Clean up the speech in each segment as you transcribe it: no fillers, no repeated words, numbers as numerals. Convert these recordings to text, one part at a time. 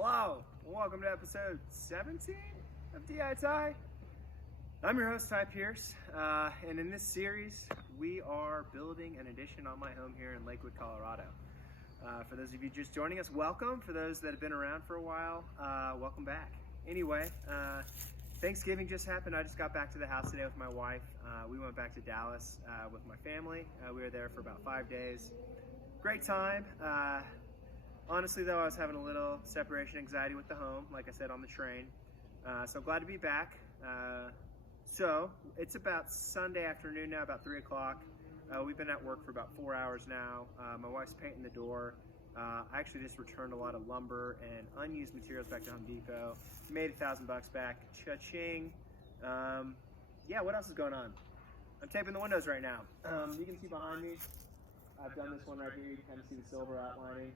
Hello, welcome to episode 17 of DI.TY. I'm your host, Ty Pierce, and in this series, we are building an addition on my home here in Lakewood, Colorado. For those of you just joining us, welcome. For those that have been around for a while, welcome back. Anyway, Thanksgiving just happened. I just got back to the house today with my wife. We went back to Dallas with my family. We were there for about 5 days. Great time. Honestly, though, I was having a little separation anxiety with the home, like I said, on the train. So glad to be back. So it's about Sunday afternoon now, about 3 o'clock. We've been at work for about 4 hours now. My wife's painting the door. I actually just returned a lot of lumber and unused materials back to Home Depot. Made $1,000 back. Cha-ching. Yeah, what else is going on? I'm taping the windows right now. You can see behind me, I've done this one right here. You can kind of see the silver outlining.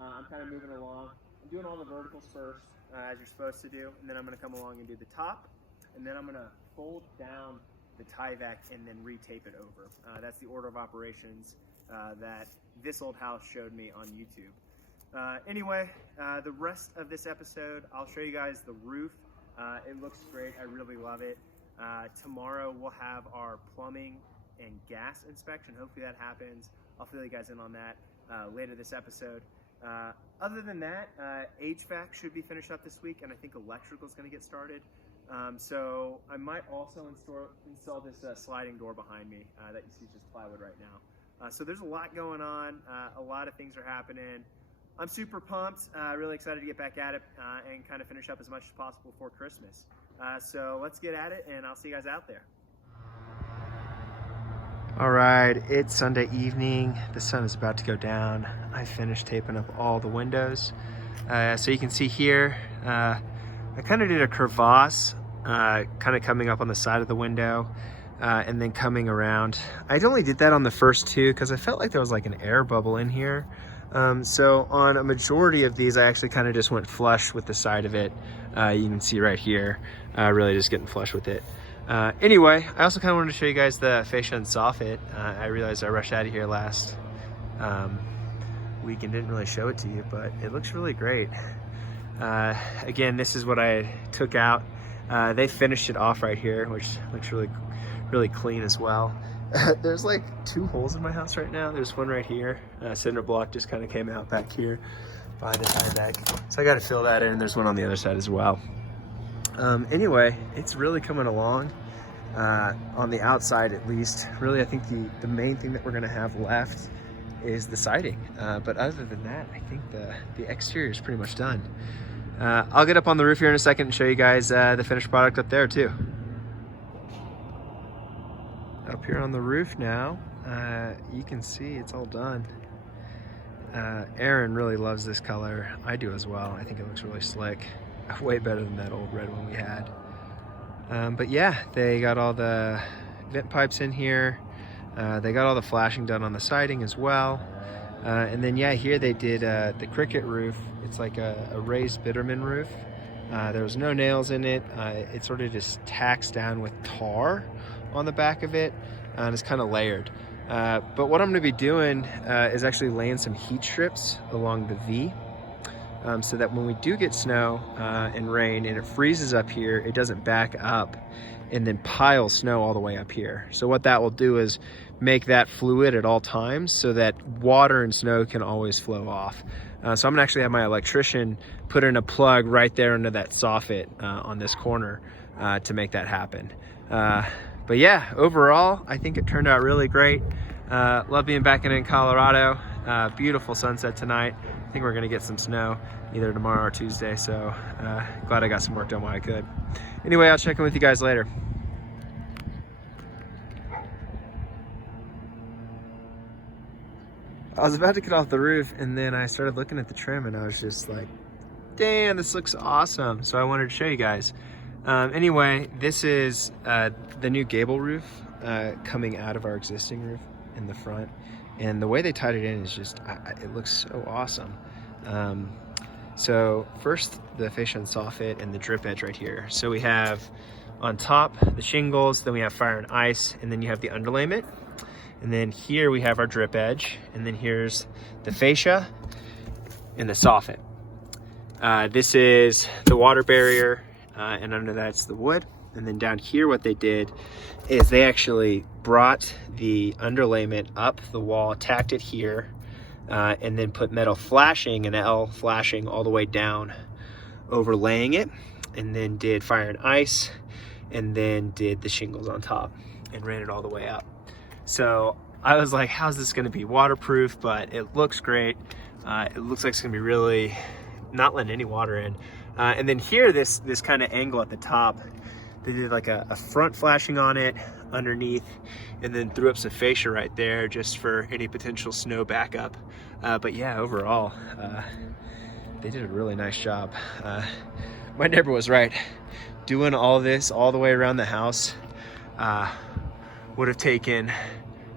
I'm kind of moving along. I'm doing all the verticals first, as you're supposed to do, and then I'm going to come along and do the top, and then I'm going to fold down the tie vac and then retape it over. That's the order of operations that this old house showed me on YouTube. Anyway, the rest of this episode, I'll show you guys the roof. It looks great. I really love it. Tomorrow we'll have our plumbing and gas inspection. Hopefully that happens. I'll fill you guys in on that later this episode. Other than that, HVAC should be finished up this week, and I think electrical is going to get started. So I might also install this sliding door behind me that you see is just plywood right now. So there's a lot going on. A lot of things are happening. I'm super pumped, really excited to get back at it and kind of finish up as much as possible before Christmas. So let's get at it, and I'll see you guys out there. All right, it's Sunday evening. The sun is about to go down. I finished taping up all the windows. So you can see here, I kind of did a crevasse, kind of coming up on the side of the window and then coming around. I only did that on the first two because I felt like there was like an air bubble in here. So on a majority of these, I actually kind of just went flush with the side of it. You can see right here, really just getting flush with it. Anyway, I also kind of wanted to show you guys the fascia and soffit. I realized I rushed out of here last week and didn't really show it to you, but it looks really great. Again, this is what I took out. They finished it off right here, which looks really, really clean as well. There's like 2 holes in my house right now. There's one right here. Cinder block just kind of came out back here by the tie vac. So I got to fill that in. There's one on the other side as well. Anyway, it's really coming along on the outside at least. Really, I think the main thing that we're going to have left is the siding. But other than that, I think the exterior is pretty much done. I'll get up on the roof here in a second and show you guys the finished product up there too. Up here on the roof now, you can see it's all done. Aaron really loves this color. I do as well. I think it looks really slick. Way better than that old red one we had. But yeah, they got all the vent pipes in here. They got all the flashing done on the siding as well. And then yeah, here they did the cricket roof. It's like a raised bitumen roof. There was no nails in it. It sort of just tacks down with tar on the back of it, and it's kind of layered. But what I'm going to be doing is actually laying some heat strips along the V. So that when we do get snow and rain and it freezes up here, it doesn't back up and then pile snow all the way up here. So what that will do is make that fluid at all times so that water and snow can always flow off. So I'm gonna actually have my electrician put in a plug right there under that soffit on this corner to make that happen. But yeah, overall, I think it turned out really great. Love being back in Colorado. Beautiful sunset tonight. I think we're gonna get some snow either tomorrow or Tuesday, so glad I got some work done while I could. Anyway, I'll check in with you guys later. I was about to get off the roof and then I started looking at the trim and I was just like, damn, this looks awesome. So I wanted to show you guys. Anyway, this is the new gable roof coming out of our existing roof in the front. And the way they tied it in is just, it looks so awesome. So first, the fascia and soffit and the drip edge right here. So we have on top the shingles, then we have fire and ice, and then you have the underlayment. And then here we have our drip edge, and then here's the fascia and the soffit. This is the water barrier, and under that's the wood. And then down here, what they did is they actually brought the underlayment up the wall, tacked it here, and then put metal flashing and L flashing all the way down, overlaying it, and then did fire and ice, and then did the shingles on top and ran it all the way up. So I was like, how's this gonna be waterproof? But it looks great. It looks like it's gonna be really not letting any water in. And then here, this kind of angle at the top, they did like a front flashing on it underneath, and then threw up some fascia right there just for any potential snow backup. But yeah, overall, they did a really nice job. My neighbor was right. Doing all this all the way around the house would have taken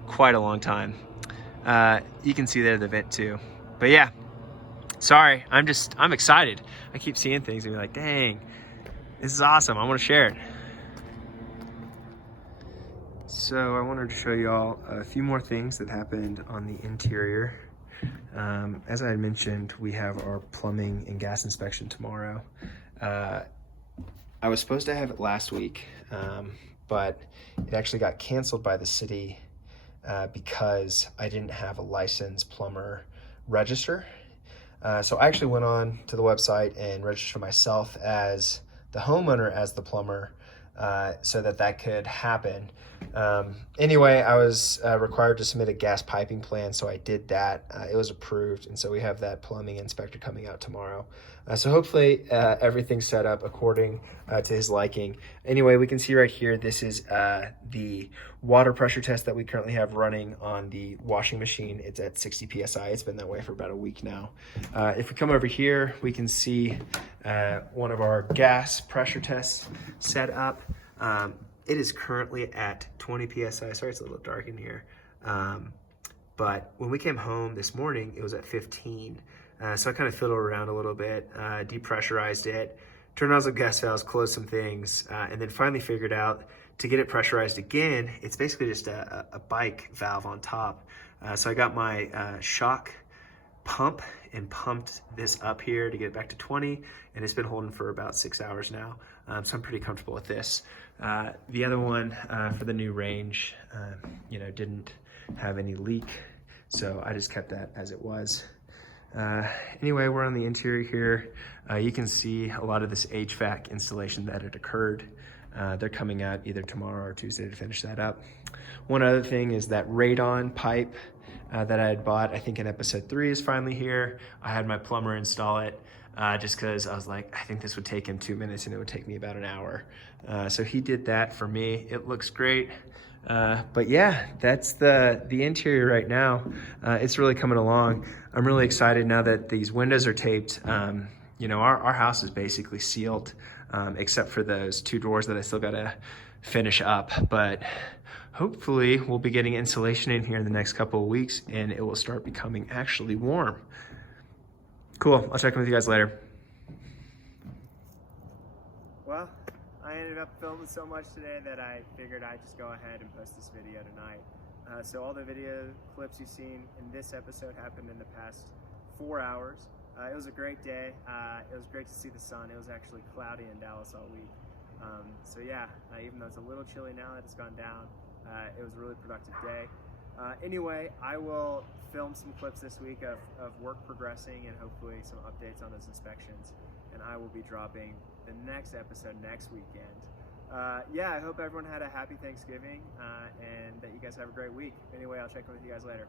quite a long time. You can see there the vent too. But yeah, sorry, I'm excited. I keep seeing things and be like, dang, this is awesome. I want to share it. So I wanted to show you all a few more things that happened on the interior. As I had mentioned, we have our plumbing and gas inspection tomorrow. I was supposed to have it last week, but it actually got canceled by the city because I didn't have a licensed plumber register. So I actually went on to the website and registered myself as the homeowner as the plumber, so that could happen. Anyway, I was required to submit a gas piping plan, so I did that. It was approved, and so we have that plumbing inspector coming out tomorrow. So hopefully everything's set up according to his liking. Anyway, we can see right here, this is the water pressure test that we currently have running on the washing machine. It's at 60 PSI. It's been that way for about a week now. If we come over here, we can see one of our gas pressure tests set up. It is currently at 20 PSI. Sorry, it's a little dark in here. But when we came home this morning, it was at 15. So I kind of fiddled around a little bit, depressurized it, turned on some gas valves, closed some things, and then finally figured out to get it pressurized again, it's basically just a bike valve on top. So I got my shock pump and pumped this up here to get it back to 20, and it's been holding for about 6 hours now. So I'm pretty comfortable with this. The other one for the new range, didn't have any leak, so I just kept that as it was. Anyway, we're on the interior here. You can see a lot of this HVAC installation that had occurred. They're coming out either tomorrow or Tuesday to finish that up. One other thing is that radon pipe that I had bought, I think in episode 3, is finally here. I had my plumber install it just because I was like, I think this would take him 2 minutes and it would take me about an hour. So he did that for me. It looks great. But yeah, that's the interior right now. It's really coming along. I'm really excited now that these windows are taped. Our house is basically sealed, except for those 2 doors that I still gotta finish up. But hopefully we'll be getting insulation in here in the next couple of weeks and it will start becoming actually warm. Cool, I'll check in with you guys later. Well, I ended up filming so much today that I figured I'd just go ahead and post this video tonight. So all the video clips you've seen in this episode happened in the past 4 hours. It was a great day. It was great to see the sun. It was actually cloudy in Dallas all week. So yeah, even though it's a little chilly now that it's gone down, it was a really productive day. Anyway, I will film some clips this week of work progressing and hopefully some updates on those inspections. And I will be dropping the next episode next weekend. Yeah, I hope everyone had a happy Thanksgiving and that you guys have a great week. Anyway, I'll check in with you guys later.